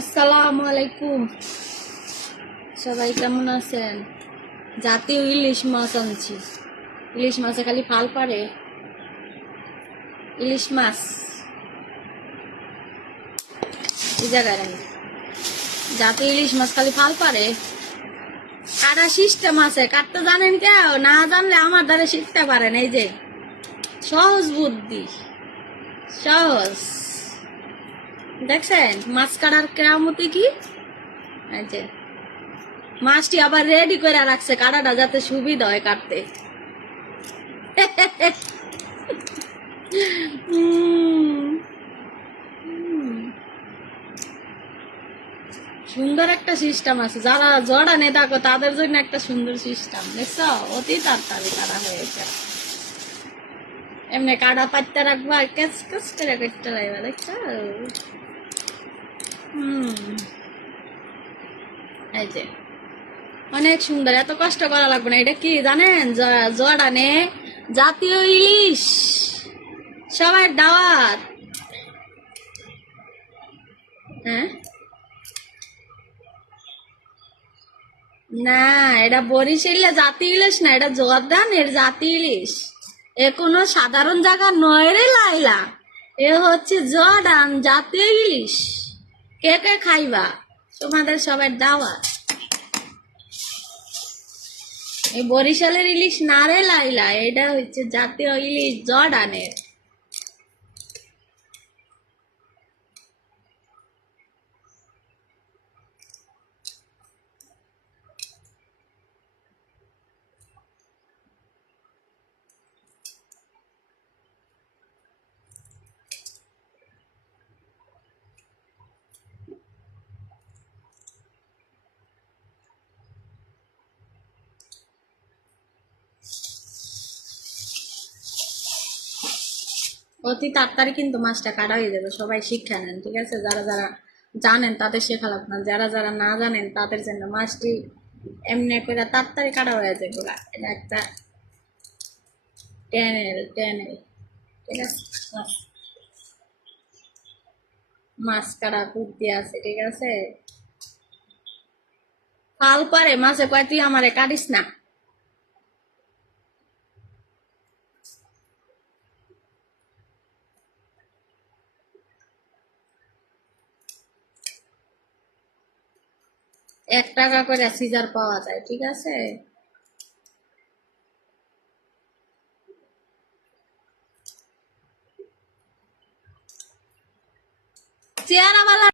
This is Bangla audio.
আসসালামু আলাইকুম। সবাই কেমন আছেন? জাতীয় ইলিশ মাছ আনছি। ইলিশ মাছে খালি ফাল পারে। ইলিশ মাছ এই জায়গায় রাখি। জাতীয় ইলিশ মাছ খালি ফাল পারে। কাটা সিস্টেম আছে, কাটতে জানেন কেউ? না জানলে আমার দ্বারা শিখতে পারেন। এই যে সহজ বুদ্ধি, সহজ। দেখছেন মাছ কাটার কেরামতি কি? এই যে মাছটি আবার রেডি করে রাখছে কাটাটা যাতে সুবিধা হয় কাটতে। সুন্দর একটা সিস্টেম আছে, যারা জড়া নেই থাকো তাদের জন্য একটা সুন্দর সিস্টেম দেখছো। অতি তাড়াতাড়ি কাটা হয়েছে। এমনি কাটা পাইতে রাখবো আর কেস কেস করে করতে লাগবে দেখছো। এই যে অনেক সুন্দর, এত কষ্ট করা লাগবে না। এটা কি জানেন? জড়া নে জাতীয় ইলিশ, সবার দাওয়াত। হ্যাঁ না, এটা বরিশালে জাতি ইলিশ না, এটা জর্দানের জাতি ইলিশ। এ কোনো সাধারণ জায়গা নয় রে লাইলা। এ হচ্ছে জর্দান জাতীয় ইলিশ। কে কে খাইবা? তোমাদের সবার দাওয়াত। এই বরিশালের ইলিশ না রে লাইলা, এটা হচ্ছে জাতীয় ইলিশ জর্দানের। অতি তাড়াতাড়ি কিন্তু মাছটা কাটা হয়ে যাবে। সবাই শিক্ষা নেন, ঠিক আছে? যারা যারা জানেন তাদের শেখা লাগবে না, যারা যারা না জানেন তাদের জন্য মাছটি এমনি করে তাড়াতাড়ি কাটা হয়ে যাবে। এটা একটা টেনেল টেনেল, ঠিক আছে? মাছ কাটা বুদ্ধি আছে, ঠিক আছে? ফাল পারে মাছে কয় তুই আমারে কাটিস না। ৳1 করে সিজার পাওয়া যায়, ঠিক আছে?